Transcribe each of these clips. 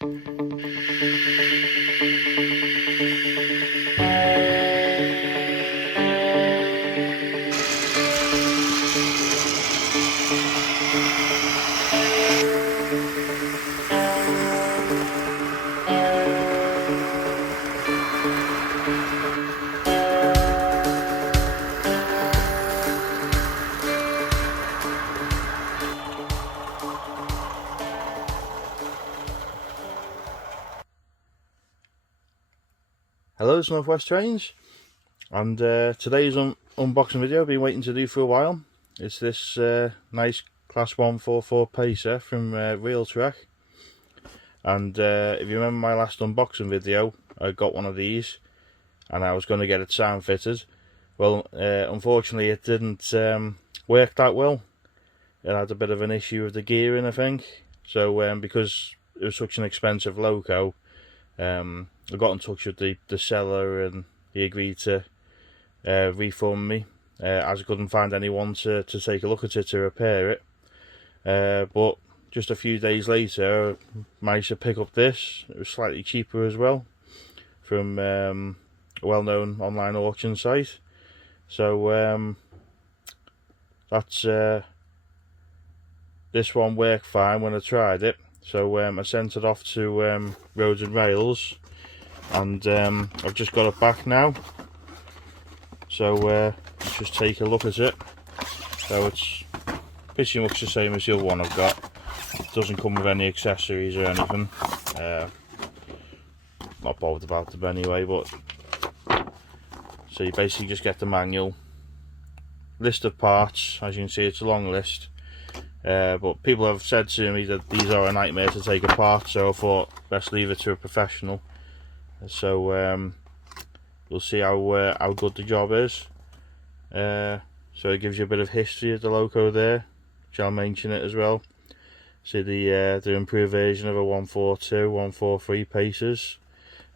Hello, it's Northwest Trains, and today's unboxing video I've been waiting to do for a while. It's this nice Class 144 Pacer from Realtrack, and if you remember my last unboxing video, I got one of these and I was going to get it sound fitted. Well, unfortunately it didn't work that well. It had a bit of an issue with the gearing, I think, so because it was such an expensive loco, I got in touch with the seller and he agreed to refund me, as I couldn't find anyone to take a look at it to repair it. But just a few days later I managed to pick up this. It was slightly cheaper as well, from a well-known online auction site. So that's this one worked fine when I tried it. So I sent it off to Roads and Rails, and I've just got it back now. So let's just take a look at it. So it's pretty much the same as the other one I've got. It doesn't come with any accessories or anything. Not bothered about them anyway, but so you basically just get the manual, list of parts. As you can see, it's a long list. But people have said to me that these are a nightmare to take apart, so I thought best leave it to a professional. So we'll see how good the job is. So it gives you a bit of history of the loco there, which I'll mention it as well. See the improved version of a 142, 143 Pacers.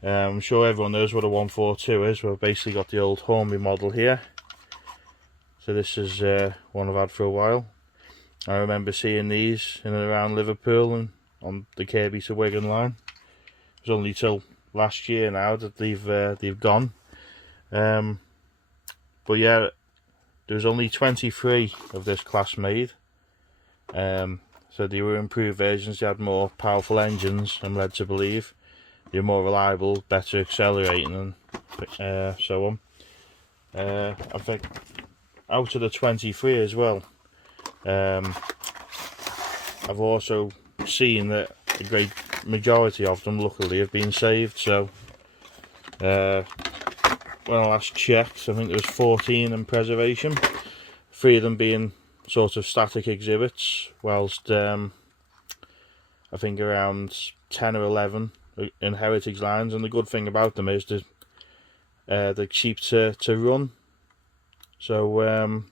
I'm sure everyone knows what a 142 is. We've basically got the old Hornby model here. So this is one I've had for a while. I remember seeing these in and around Liverpool and on the Kirby to Wigan line. It was only till last year now that they've gone. But yeah, there's only 23 of this class made. So they were improved versions. They had more powerful engines, I'm led to believe. They were more reliable, better accelerating, and so on. I think out of the 23 as well, I've also seen that a great majority of them luckily have been saved. So when I last checked, I think there was 14 in preservation, 3 of them being sort of static exhibits, whilst I think around 10 or 11 in heritage lines. And the good thing about them is that they're cheap to run, so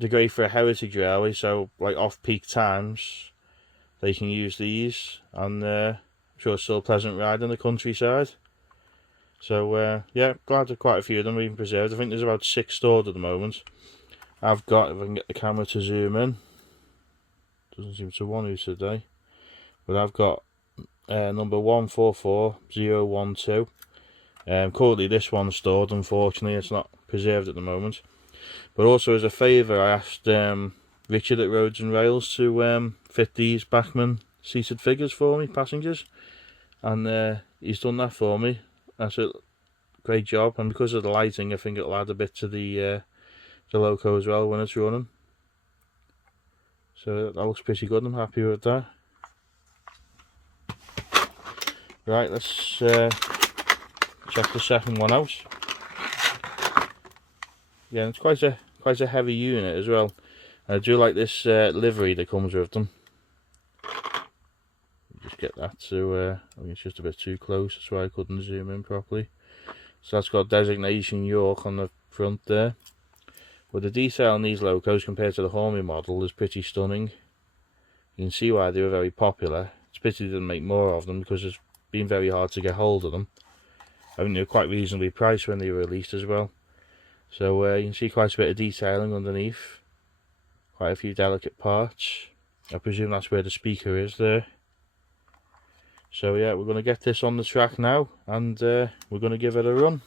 they're great for a heritage railway. So like off-peak times they can use these, and I'm sure it's still a pleasant ride in the countryside. So yeah, glad that quite a few of them are even preserved. I think there's about 6 stored at the moment. I've got, if I can get the camera to zoom in, doesn't seem to want to today, but I've got number 144012. Currently this one's stored. Unfortunately it's not preserved at the moment. But also as a favour, I asked Richard at Roads and Rails to fit these Bachmann seated figures for me, passengers, and he's done that for me. That's a great job, and because of the lighting I think it'll add a bit to the loco as well when it's running. So that looks pretty good. I'm happy with that. Right, let's check the second one out. Yeah, it's quite a heavy unit as well. I do like this livery that comes with them. Just get that to, I think it's just a bit too close, that's why I couldn't zoom in properly. So that's got designation York on the front there. But the detail on these locos compared to the Hornby model is pretty stunning. You can see why they were very popular. It's a pity they didn't make more of them, because it's been very hard to get hold of them. I think they were quite reasonably priced when they were released as well. So you can see quite a bit of detailing underneath. Quite a few delicate parts. I presume that's where the speaker is there. So yeah, we're going to get this on the track now, and we're going to give it a run.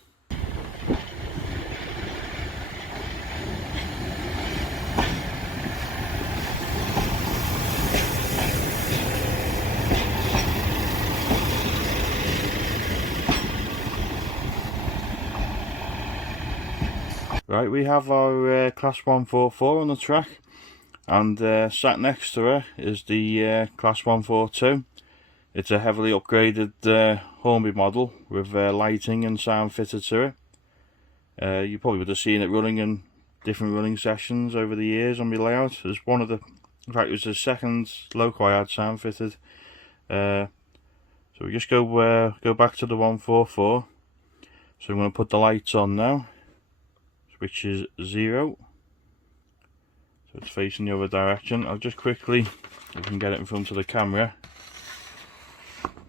Right, we have our Class 144 on the track, and sat next to her is the Class 142. It's a heavily upgraded Hornby model with lighting and sound fitted to it. You probably would have seen it running in different running sessions over the years on my layout. It's one of the, in fact, it was the second loco I had sound fitted. So we just go back to the 144. So I'm going to put the lights on now. Which is 0, so it's facing the other direction. I'll just quickly, if I can get it in front of the camera,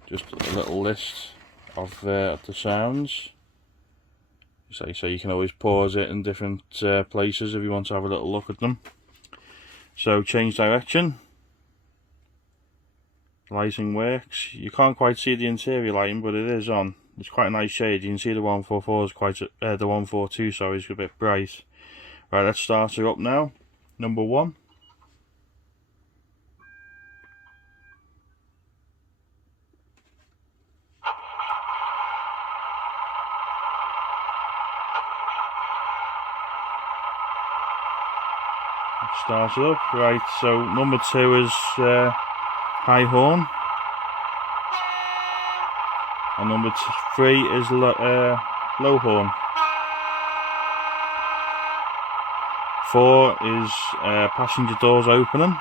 just a little list of the sounds. So you can always pause it in different places if you want to have a little look at them. So change direction, lighting works. You can't quite see the interior lighting, but it is on. It's quite a nice shade. You can see the 144 is quite the 142, sorry, is a bit bright. Right, let's start her up now. Number 1. Start it up. Right, so number 2 is high horn. And number 3 is low horn. 4 is passenger doors opening.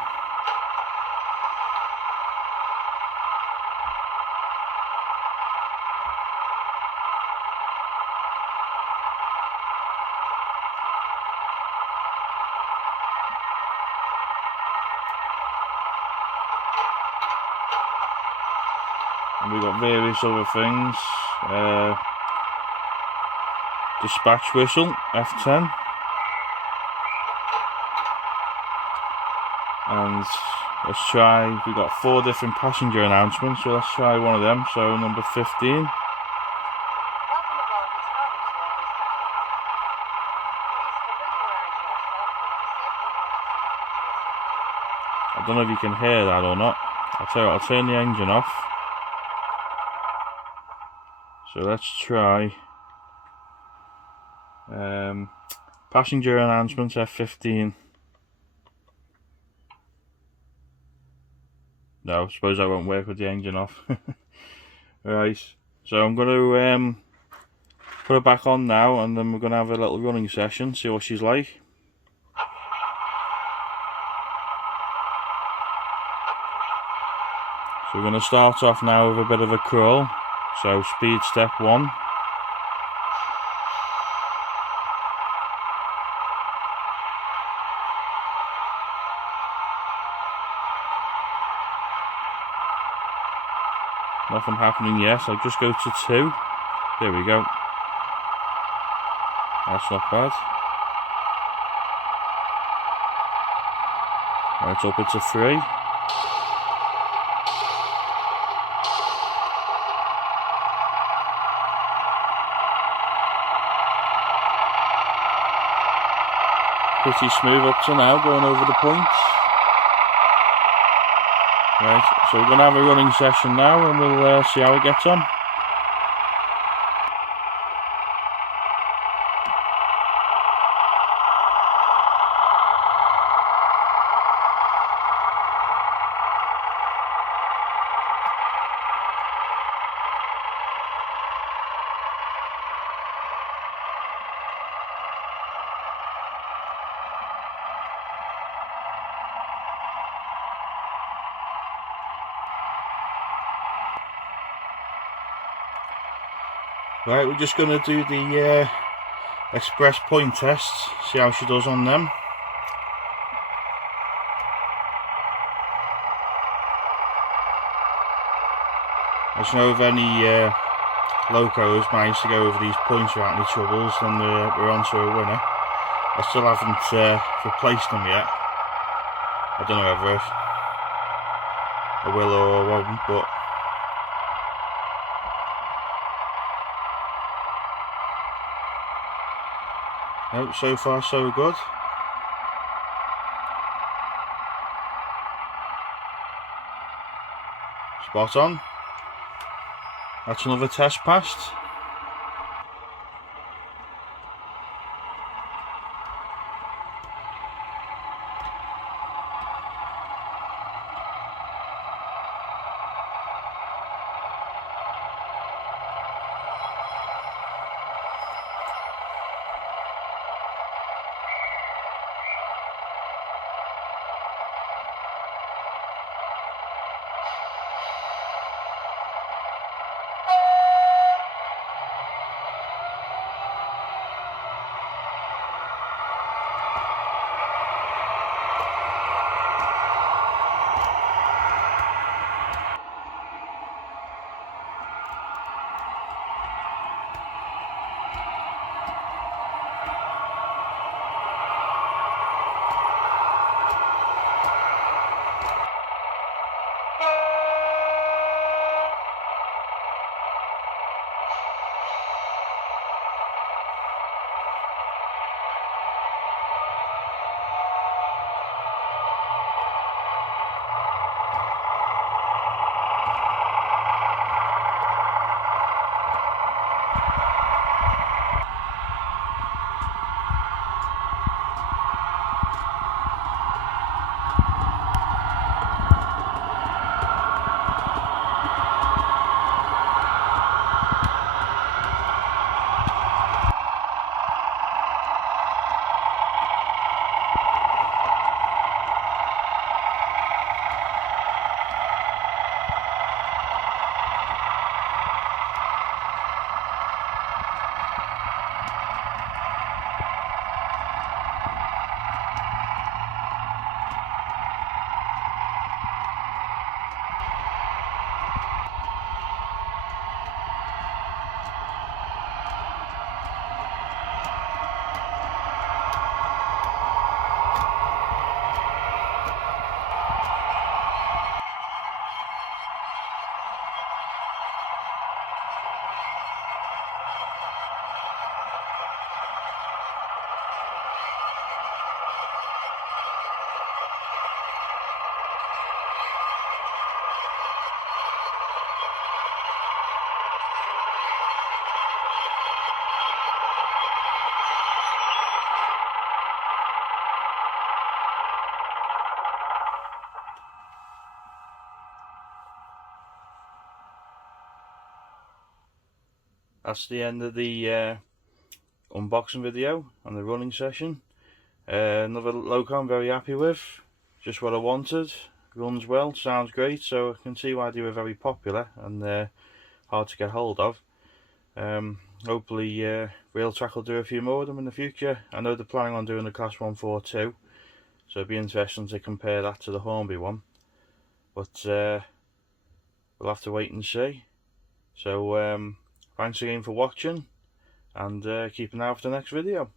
And we've got various other things. Dispatch whistle, F10. And let's try, we've got 4 different passenger announcements, so let's try one of them. So number 15. I don't know if you can hear that or not. I'll tell you what, I'll turn the engine off. So let's try passenger announcements F15. No, I suppose I won't work with the engine off. Right, so I'm going to put her back on now, and then we're going to have a little running session, see what she's like. So we're going to start off now with a bit of a crawl. So speed step 1. Nothing happening yet. I'll just go to 2. There we go. That's not bad. Right, up into 3. Pretty smooth up to now, going over the points. Right, so we're going to have a running session now, and we'll see how it gets on. Right, we're just going to do the express point test, see how she does on them. As you know, if any locos manage to go over these points without any troubles, then we're on to a winner. I still haven't replaced them yet. I don't know whether I will or I won't, but No, so far so good. Spot on. That's another test passed. That's the end of the unboxing video and the running session. Another loco I'm very happy with, just what I wanted. Runs well, sounds great, so I can see why they were very popular and hard to get hold of. Hopefully Realtrack will do a few more of them in the future. I know they're planning on doing the Class 142, so it'd be interesting to compare that to the Hornby one, but we'll have to wait and see. So thanks again for watching, and keep an eye out for the next video.